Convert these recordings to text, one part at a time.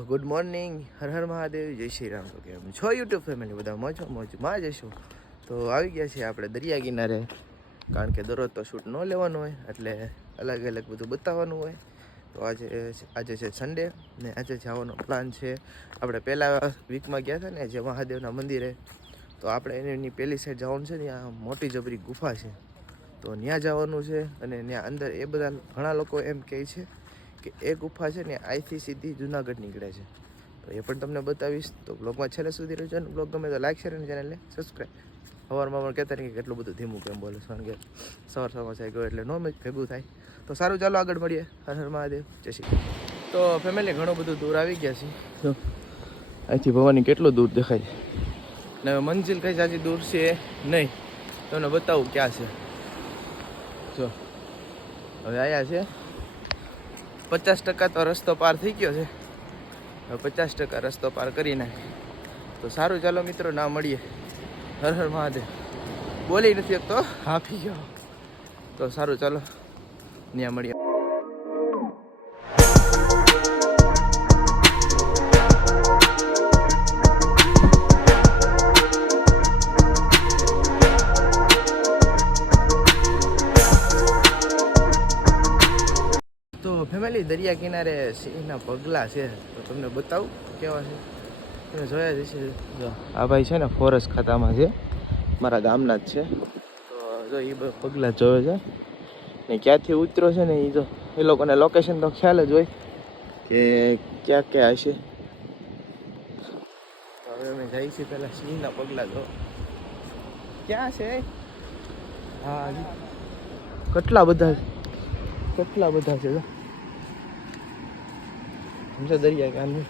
તો good morning, Har Har Mahadev, જય શ્રી રામ. તો કેમ છો યુટ્યુબ ફેમિલી, બધા મોજો મોજમાં જઈશું તો આવી ગયા છીએ આપણે દરિયા કિનારે, કારણ કે દરરોજ તો શૂટ ન લેવાનું હોય, એટલે અલગ અલગ બધું બતાવવાનું હોય. તો આજે આજે છે સન્ડે ને આજે જવાનો પ્લાન છે. આપણે પહેલાં વીકમાં ગયા હતા ને, જે મહાદેવના મંદિરે. તો આપણે એની પહેલી સાઈડ જવાનું છે ત્યાં મોટી જબરી ગુફા છે. તો ત્યાં જવાનું છે અને ત્યાં અંદર એ બધા ઘણા લોકો એમ કહે છે કે એ ગુફા છે ને અહીંથી સીધી જુનાગઢ નીકળે છે. તો એ પણ તમને બતાવીશ. તો બ્લોગમાં છેલ્લે સુધી રહેજો ને બ્લોગ ગમે તો લાઈક, શેર અને ચેનલને સબસ્ક્રાઈબ સવારમાં પણ કહેતા નહીં કે કેટલું બધું ધીમું કેમ બોલે કારણ કે સવાર સવાર થઈ ગયો એટલે નો ભેગું થાય. તો સારું, ચાલો આગળ મળીએ. હર હર મહાદેવ. જય શ્રી તો ફેમિલી ઘણું બધું દૂર આવી ગયા છે. તો અહીંથી ભવાની કેટલું દૂર દેખાય? ને મંજિલ કઈ સાચી દૂર છે નહીં. તમને બતાવું ક્યાં છે. જો, હવે આવ્યા છે. પચાસ ટકા તો રસ્તો પાર થઈ ગયો છે. હવે પચાસ ટકા રસ્તો પાર કરી નાખે. તો સારું ચાલો મિત્રો ના મળીએ. હર હર મહાદેવ. બોલી નથી તો હાફી ગયો. તો સારું ચાલો. ત્યાં મળીએ. દરિયા કિનારે સિંહના પગલા છે. તો તમને બતાવું કેવા છે? તમે જોયા જ હશે. આ ભાઈ છે ને ફોરેસ્ટ ખાતામાં છે. મારા ગામના જ છે. તો જો એ પગલા જોવે છે. ને ક્યાંથી ઉતરો છે ને એ જો એ લોકોને લોકેશન તો ખ્યાલ જ હોય કે ક્યાં ક્યાં હશે. હવે અમે જઈએ છીએ પહેલાં સિંહના પગલા જો. ક્યાં છે? હા કેટલા બધા કેટલા બધા છે સમજો દરિયા કાંઠે.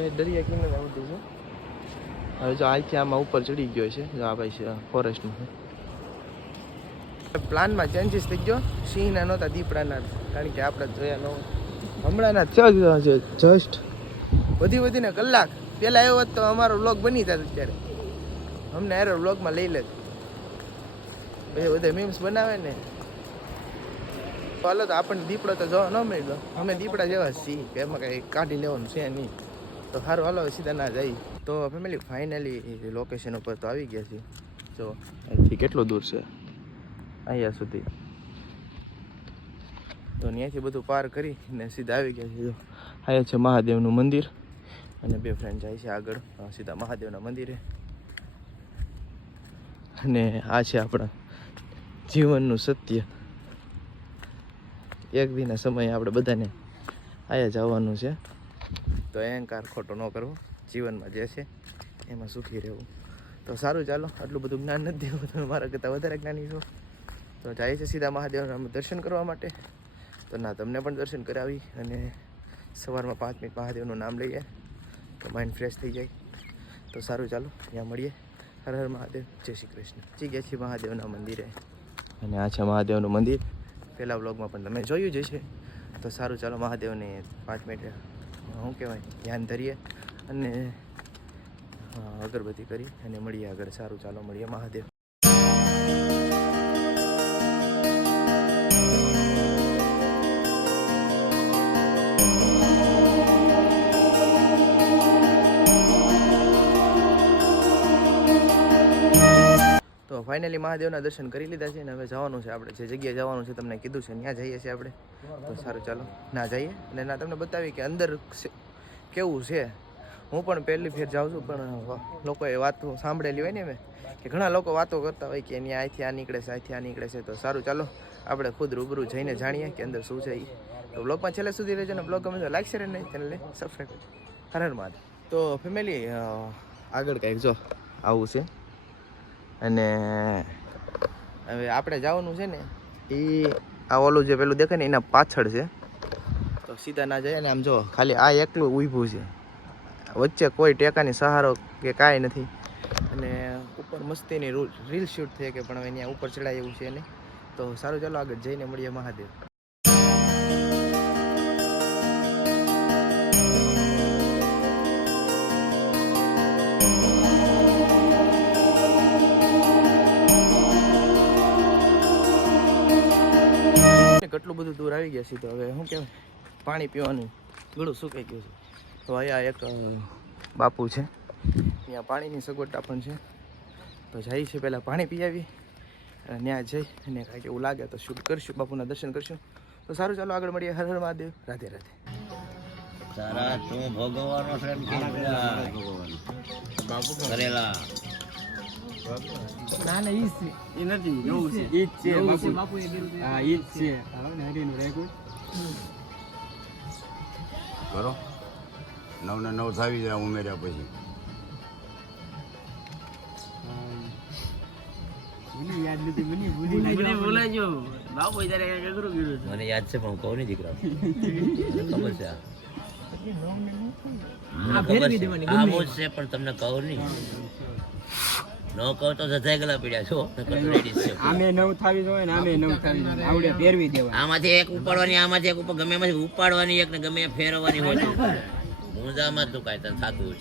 એ દરિયા કિનારે આવતું છે. હવે જો આથી આમાં ઉપર ચડી ગયો છે. જો આ ભાઈ છે ફોરેસ્ટનું છે. પ્લાનમાં ચેન્જીસ થઈ ગયો. સિંહના નહોતા, દીપડાના. કારણ કે આપણે જોયા ન. હમણાંના છે જસ્ટ વધી વધીને કલાક. પહેલાં એવો તો અમારો વ્લોગ બની જાત અત્યારે અમને એરો વ્લોગમાં લઈ લે પછી બધા મીમ્સ બનાવે ને. હાલો તો આપણને દીપડો તો જોવા ન મળ્યો. અમે દીપડા જેવા છીએ કે એમાં કંઈ કાઢી લેવાનું છે નહીં. તો સારું હાલો સીધા ના જાય તો ફેમિલી ફાઇનલી લોકેશન ઉપર તો આવી ગયા છીએ. જો, અહીંથી કેટલું દૂર છે? અહીંયા સુધી. તો ત્યાંથી બધું પાર કરી ને સીધા આવી ગયા છે જો, અહીંયા છે મહાદેવનું મંદિર અને બે ફ્રેન્ડ જાય છે આગળ. સીધા મહાદેવના મંદિરે. અને આ છે આપણા જીવનનું સત્ય. એક દિના સમયે આપણે બધાને આયા જવાનું છે. તો અહંકાર ખોટો ન કરવો, જીવનમાં જે છે એમાં સુખી રહેવું. તો સારું ચાલો, આટલું બધું જ્ઞાન નથી દેવું તમે મારા કરતાં વધારે જ્ઞાની છો. તો જાય છે સીધા મહાદેવના દર્શન કરવા માટે. તો ના, તમને પણ દર્શન કરાવી અને સવારમાં પાંચ મિનિટ મહાદેવનું નામ લઈએ. તો માઇન્ડ ફ્રેશ થઈ જાય. તો સારું ચાલો, ત્યાં મળીએ. હર હર મહાદેવ, જય શ્રી કૃષ્ણ. જી ગયા છીએ મહાદેવના મંદિરે. અને આ છે મહાદેવનું મંદિર. પહેલાં વ્લોગમાં પણ તમે જોયું જ છે તો સારું, ચાલો મહાદેવને પાંચ મિનિટ, શું કહેવાય, ધ્યાન ધરીએ અને અગરબત્તી કરી અને મળીએ આગળ. સારું, ચાલો મળીએ મહાદેવ. ફાઇનલી મહાદેવના દર્શન કરી લીધા છે ને હવે જવાનું છે આપણે. જે જગ્યાએ જવાનું છે તમને કીધું છે, ત્યાં જઈએ છીએ આપણે. તો સારું, ચાલો. ના જઈએ? અને ના, તમને બતાવી કે અંદર કેવું છે? હું પણ પહેલી ફેર જાઉં છું, પણ લોકોએ વાતો સાંભળેલી હોય ને મેં કે ઘણા લોકો વાતો કરતા હોય કે અહીંયા અહીંથી આ નીકળે છે, અહીંથી આ નીકળે છે. તો સારું, ચાલો. આપણે ખુદ રૂબરૂ જઈને જાણીએ કે અંદર શું છે એ તો બ્લોગમાં છેલ્લે સુધી રહેજો ને બ્લોગ ગમે તો લાઈક શેર અને ચેનલને સબસ્ક્રાઈબ હર હર મહાદેવ. તો ફેમિલી આગળ કંઈક જો આવું છે. અને હવે આપણે જવાનું છે ને એ આ ઓલું જે પેલું દેખાય ને એના પાછળ છે. તો સીધા ના જાય ને આમ જો ખાલી આ એકલું ઊભું છે. વચ્ચે કોઈ ટેકાની સહારો કે કાંઈ નથી. અને ઉપર મસ્તીની રૂલ રીલ શૂટ થઈ કે પણ ત્યાં ઉપર ચડાય એવું છે નહીં. તો સારું ચાલો આગળ જઈને મળીએ મહાદેવ. કેટલું બધું દૂર આવી ગયા છીએ તો હવે શું કહેવાય? પાણી પીવાનું. ગળું સુકાઈ ગયું છે. તો અહીંયા એક બાપુ છે. ત્યાં પાણીની સગવડતા પણ છે. તો જઈએ છીએ પહેલાં પાણી પી આવી અને ત્યાં જઈ અને કાંઈક એવું લાગે તો શૂટ કરશું બાપુના દર્શન કરશું. તો સારું ચાલો આગળ મળીએ. હર હર મહાદેવ. રાધે રાધે. તારા તું ભોગવવાનો છે કરેલા ના ના ઈ છે એ નથી નવું છે ઈ જ છે બાપુ હા ઈ જ છે હવે ને હરીનું રેકોર્ડ બરો નવ ને નવ થાવી જાય ઉમેર્યા પછી મને યાદ નથી મને ભૂલી મને ભૂલાઈ ગયો બાપુ જ્યારે અઘરું કર્યું મને યાદ છે પણ હું કહું નહીં દીકરા ખબર છે આ. મને ખબર આ મોજ છે પણ તમને કહું નહીં ન કહું તો જજાઈ ગયેલા પીડ્યા છો નકર છે. આમે નવ થાવી જોઈએ ને આમે નવ થાવી જોઈએ આવડે પહેરવી દેવા આમાંથી એક ઉપાડવાની આમાંથી એક ઉપર ગમે એમાંથી ઉપાડવાની એક ને ગમે ફેરવવાની હોય છે મૂંઝામાં તું કાંઈ તને થતું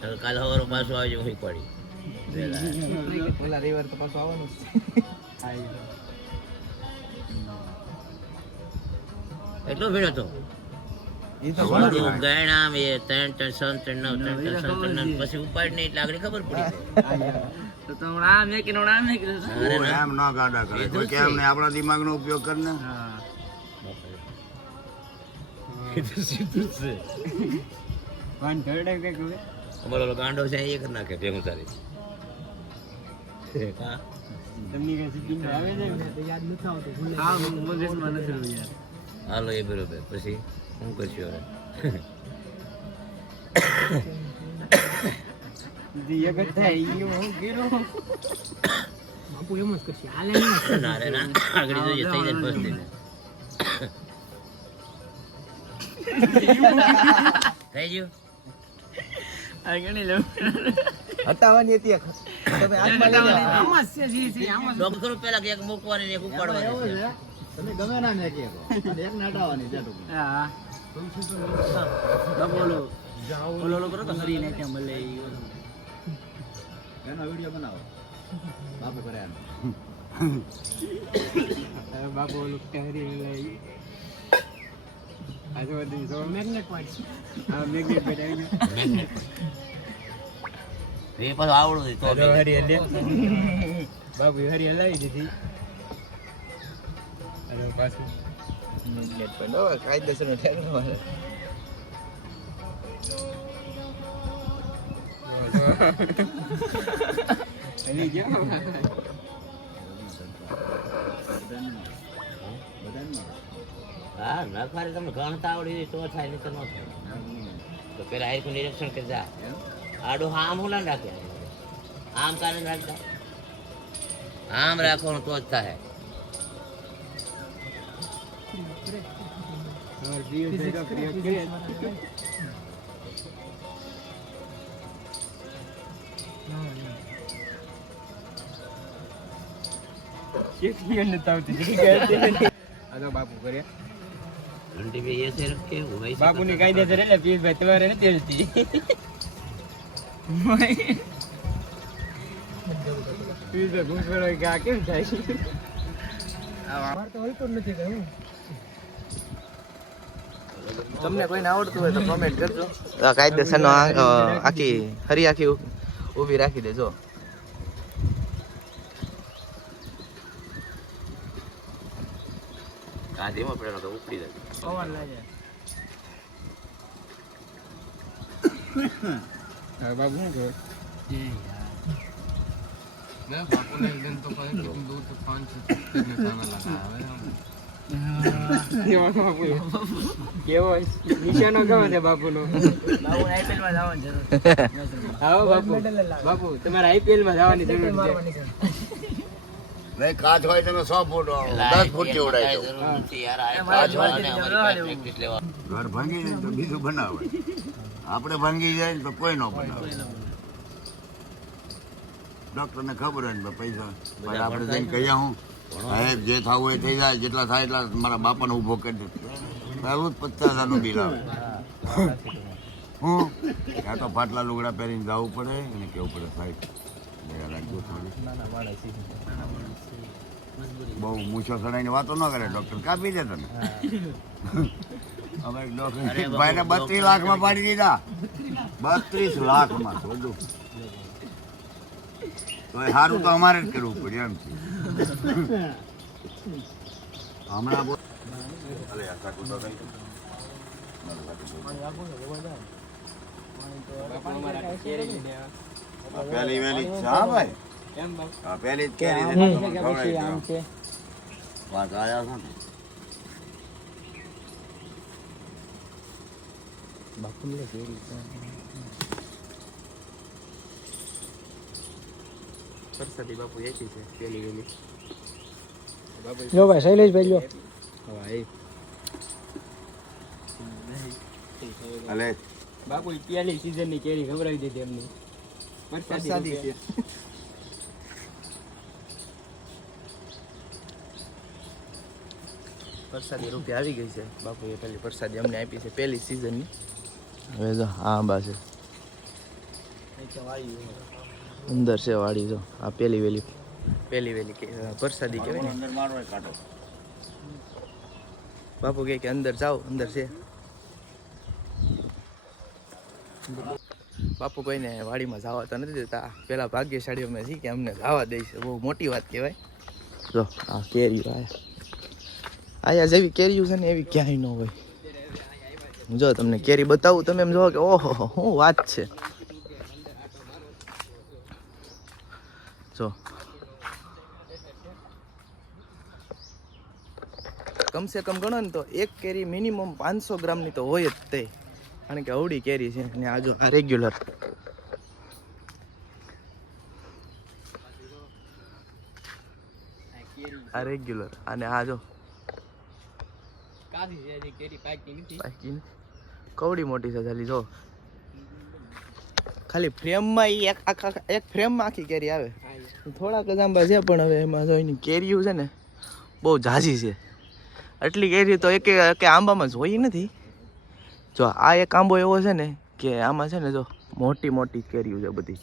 છે કાલ સવારે પાછું આવજો હું પડી પેલા રવિવાર તો પાછું આવવાનું એટલો ભીડ હતો? પછી ઉપાડ નહીં. એટલે આગળ ખબર પડી તો તો આ કે આ મેં કીધું અરે તું ના. એમ ન ગાડા કરે. કોઈ કેમ નહીં આપણા દિમાગનો ઉપયોગ કર ને વાન ધરડે કે હવે અમારો ગાંડો છે એ કરી નાખે ભેગું તારી. તમને કઈ સિદ્ધિ આવે છે યાદ નથી આવતું. હા મગજમાં નથી યાર. હાલો એ બરોબર. પછી? હું કરશું. હવે એક ના ના. હટાવવાની હતી એક. તમે. આમાં છે જી જી આમાં જ. ડોક કરું પેલા એક મૂકવાની ને એક ઉપાડવાની છે. હા. બાપુ ઓલો ઓલો કરો તો હરીને ત્યાં મળે ઈ ઓલો. હવે બાપુ ઓલું ત્યાં હરીને લઈ આ જો બધી જો મેગ્નેટ પોઈન્ટ હા મેગ્નેટ એ પાછું આવડું હરી બાપુ હરી હલાવી દીધી પાછું Magnet પણ હવે કાયદેસરનું ઠેરવાનું. હરી ગયો હા નખવારે તમને ગણતા આવડી તો થાય નહીં તો ન થાય. તો પેલા આખું નિરીક્ષણ કરતા જા. આડું આમ હુલા રાખે આમ કારણ રાખતા આમ રાખવાનું તો જ થાય. અમારે તો નથી આવતી આ તો બાપુ બાપુની કાયદેસર એટલે પીસભાઈ તમારે નથી હલતી પીસભાઈ આ કેમ થાય તમને કોઈને આવડતું હોય તો કમેન્ટ કરજો કાયદેસરનો આ, આખી હરી આખી ઊભી ઊભી રાખી દેજો પડેલો તો ઉપડી જાય પવન લાગે હવે બાપુ શું કહે કેવો નિશાનો કેવો છે બાપુનો? બાપુ. બાપુ તમારે આઈપીએલમાં જવાની જરૂર છે. નહીં કાચ હોય તમે સો ફૂટ દસ ફૂટથી ઉડાય દો જરૂર નથી યાર. આ કાચ વાળાને અમારી પાસે practice લેવા. ઘર ભાંગી જાય તો બીજું બનાવે. આપણે ભાંગી જાય ને તો કોઈ નો બનાવે. ડોક્ટર ને ખબર હોય ને પૈસા. આપડે આપણે જઈને કહ્યા હું સાહેબ જે થવું એ થઈ જાય જેટલા થાય એટલા મારા બાપાને ઊભો કરી દે. પહેલું જ પચાસ હજારનું બિલ આવે. હું? ત્યાં તો ફાટલા લુગડા પહેરીને જવું પડે અને કેવું પડે સાહેબ? રાખજો થોડી. બહુ મૂછો સડાઈને વાતો ન કરે. ડોક્ટર કાપી દે તમે અમે ડોક્ટર ભાઈને બત્રીસ લાખમાં પાડી દીધા. બત્રીસ લાખમાં બધું તો એ સારું તો અમારે જ કરવું પડે એમ છે. હમણાં બોલ અલે આ સાકુ તો કઈ આ પહેલી વહેલી જ છે હા ભાઈ એમ બાપુ જ કેરી આયા પરસાદી બાપુ છે પેલી વેલી. જો ભાઈ શૈલેષભાઈ જો અલે. બાપુ પેલી સીઝનની કેરી ખવડાવી દીધી એમની. પ્રસાદી છે. પ્રસાદી રૂપિયા આવી ગઈ છે બાપુએ પેલી પ્રસાદી અમને આપી છે પહેલી સિઝનની હવે જો આ આંબા છે. અંદર છે વાડી જો. આ પેલી વેલી. પેલી વેલી કે પ્રસાદી કહેવાય ને. અંદર મારો કાઢો. બાપુ કહે કે અંદર જાઓ અંદર છે. બાપુ કોઈને વાડીમાં જવા તો નથી દેતા. પેલા ભાગ્યશાળી અમે છીએ કે અમને જવા દે છે બહુ મોટી વાત કહેવાય. જો આ કેરીઓ આયા આયા જેવી કેરીઓ છે ને એવી ક્યાંય ન હોય. જો તમને કેરી બતાવું તમે એમ જોવો કે ઓહો શું વાત છે જો કમસે કમ ગણો ને તો એક કેરી મિનિમમ પાંચસો ગ્રામની તો હોય જ તે. કારણ કે અવડી કેરી છે અને આ જો આ રેગ્યુલર આ રેગ્યુલર અને આ જો. કવડી મોટી છે ખાલી જો. ખાલી ફ્રેમમાં એક આખા એક ફ્રેમમાં આખી કેરી આવે. થોડાક જ. આંબા છે પણ હવે એમાં જો એની કેરીઓ છે ને બહુ ઝાઝી છે. આટલી કેરી તો એક કે આંબામાં જોઈ નથી. જો આ એક આંબો એવો છે ને કે આમાં છે ને જો મોટી મોટી કેરીઓ છે બધી.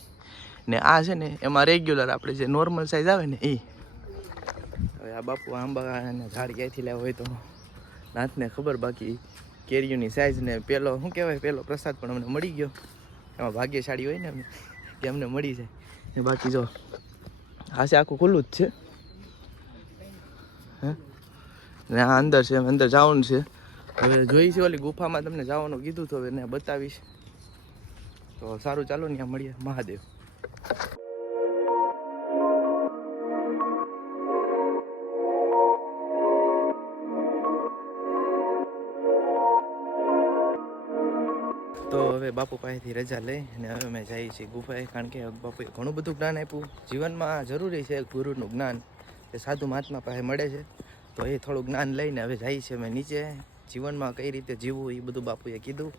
ને આ છે ને એમાં રેગ્યુલર આપણે જે નોર્મલ સાઈઝ આવે ને એ હવે આ બાપુ આંબા ઝાડ ક્યાંથી લાવ્યો હોય તો નાથને ખબર બાકી કેરીઓની સાઈઝ ને પેલો, શું કહેવાય, પેલો પ્રસાદ પણ અમને મળી ગયો. એમાં ભાગ્યશાળી હોય ને અમને કે અમને મળી જાય. ને બાકી જો આશે આખું ખુલ્લું જ છે. હે? ને આ અંદર છે અંદર જવાનું છે. હવે જોઈ છે ઓલી ગુફામાં તમને જવાનું કીધું તો હવે એને બતાવીશ. તો સારું ચાલો ને મળીએ. મહાદેવ. તો હવે બાપુ પાસેથી રજા લઈ અને હવે અમે જઈએ છીએ ગુફાએ, કારણ કે બાપુએ ઘણું બધું જ્ઞાન આપ્યું. જીવનમાં જરૂરી છે ગુરુનું જ્ઞાન. એ સાધુ મહાત્મા પાસે મળે છે. તો એ થોડું જ્ઞાન લઈને હવે જાય છે મેં નીચે. જીવનમાં કઈ રીતે જીવવું એ બધું બાપુએ કીધું.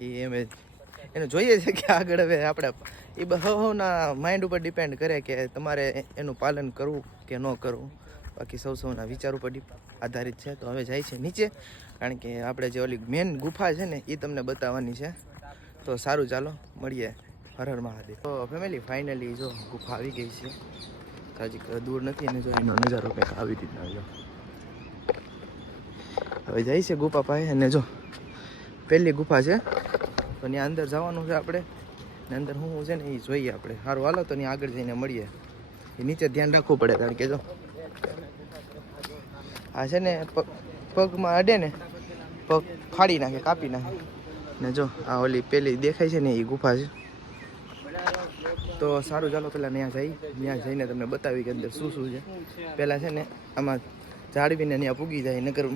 એ અમે એને જોઈએ છે કે આગળ હવે આપણે એ બહુના માઇન્ડ ઉપર ડિપેન્ડ કરે કે તમારે એનું પાલન કરવું કે ન કરવું. બાકી સૌ સૌના વિચાર ઉપર આધારિત છે. તો હવે જાય છે નીચે. કારણ કે આપણે જે ઓલી મેન ગુફા છે ને, એ તમને બતાવવાની છે. તો સારું ચાલો, મળીએ હર હર મહાદેવ. તો ફેમિલી ફાઇનલી જો ગુફા આવી ગઈ છે. હજી દૂર નથી અને જો એનો નજારો કંઈક આવી રીતના જો હવે જાય છે ગુફા પાસે અને જો, પહેલી ગુફા છે. તો ત્યાં અંદર જવાનું છે આપણે. ને અંદર શું છે ને એ જોઈએ આપણે. સારું, હાલો તો ત્યાં આગળ જઈને મળીએ. એ નીચે ધ્યાન રાખવું પડે, કારણ કે જો, આ છે ને પગ પગમાં અડે ને, પગ ફાડી નાખે, કાપી નાખે. ને જો, આ ઓલી પેલી દેખાય છે ને એ ગુફા છે. તો સારું, ચાલો પહેલાં ત્યાં જઈ ત્યાં જઈને તમને બતાવી કે અંદર શું શું છે. પહેલાં છે ને આમાં જાળવીને ત્યાં પૂગી જાય નકર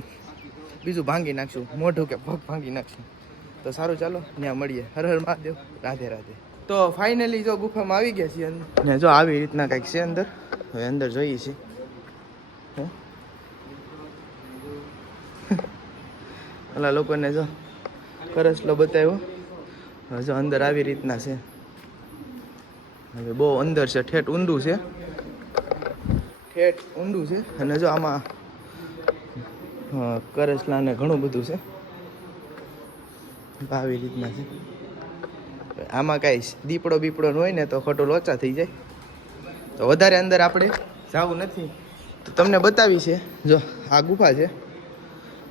બીજું ભાંગી નાખશું, મોઢું કે પગ ભાંગી નાખશું. તો સારું ચાલો ત્યાં મળીએ. હર હર મહાદેવ. રાધે રાધે. તો ફાઇનલી જો ગુફામાં આવી ગયા છીએ. ને જો આવી રીતના કંઈક છે અંદર, હવે અંદર જોઈએ છીએ? ઓલા લોકોને જો કરસલો બતાવ્યો. જો અંદર આવી રીતના છે. હવે બહુ અંદર છે, ઠેઠ ઊંડું છે. ઠેઠ ઊંડું છે. અને જો આમાં કરસલા ને ઘણું બધું છે. આવી રીતના છે. આમાં કાંઈ દીપડો બીપડો ન હોય ને તો ખોટો લોચા થઈ જાય. તો વધારે અંદર આપણે જવું નથી. તો તમને બતાવી છે જો આ ગુફા છે.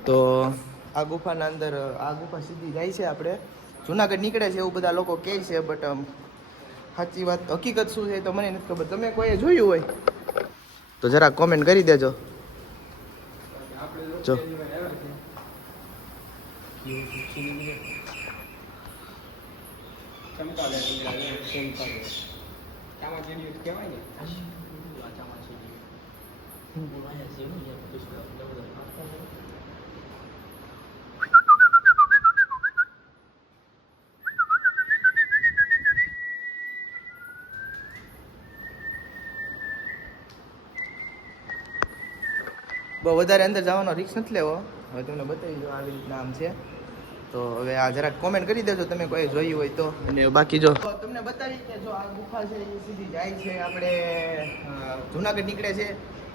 તો આ ગુફાના અંદર આ ગુફા સીધી જાય છે આપણે. જુનાગઢ નીકળે છે એવું બધા લોકો કહે છે બટ સાચી વાત હકીકત શું છે તો મને નથી ખબર. તમે કોઈએ જોયું હોય? તો જરા કોમેન્ટ કરી દેજો. જો. ચામાચીડિયું કહેવાય ને બહુ વધારે અંદર જવાનો રિક્સ નથી લેવો. હવે તમને બતાવી દો આવી રીતના આમ છે. તો હવે આ જરાક કોમેન્ટ કરી દેજો તમે કોઈ જોયું હોય તો. અને બાકી જો તમને બતાવી કે જો આ ગુફા છે એ સીધી જાય છે આપણે જુનાગઢ નીકળે છે.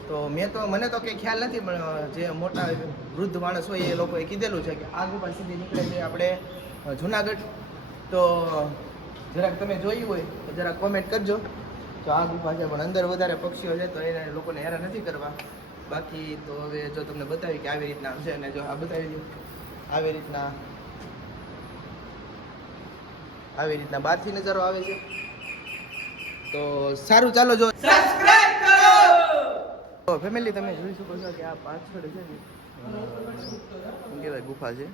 તો મેં તો મને તો કંઈ ખ્યાલ નથી પણ જે મોટા વૃદ્ધ માણસ હોય એ લોકોએ કીધેલું છે કે આ ગુફા સીધી નીકળે છે આપણે જુનાગઢ. તો જરાક તમે જોયું હોય તો જરાક કોમેન્ટ કરજો. તો આ ગુફા છે પણ અંદર વધારે પક્ષીઓ છે તો એને લોકોને હેરાન નથી કરવા. બાકી તો હવે જો તમને બતાવી કે આવી રીતના છે અને જો આ બતાવી દઉં. આવી રીતના આવી રીતના બહારથી નજારો આવે છે. તો સારું ચાલો જો. તો ફેમિલી તમે જોઈ શકો છો કે આ પાછળ છે ને શું કહેવાય ગુફા છે.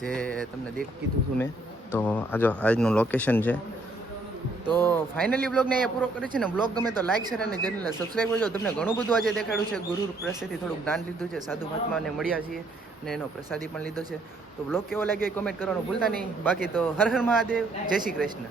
જે તમને દેખ કીધું છું મેં. તો આ જો આજનું લોકેશન છે. તો ફાઇનલી બ્લોગને અહીંયા પૂરો કરે છે ને બ્લોગ ગમે તો લાઈક શેર અને ચેનલને સબસ્ક્રાઈબ કરજો. તમને ઘણું બધું આજે દેખાડ્યું છે. ગુરુ પ્રસાદથી થોડુંક જ્ઞાન લીધું છે. સાધુ મહાત્માને મળ્યા છીએ અને એનો પ્રસાદી પણ લીધો છે. તો બ્લોગ કેવો લાગ્યો એ કોમેન્ટ કરવાનું ભૂલતા નહીં. બાકી તો હર હર મહાદેવ. જય શ્રી કૃષ્ણ.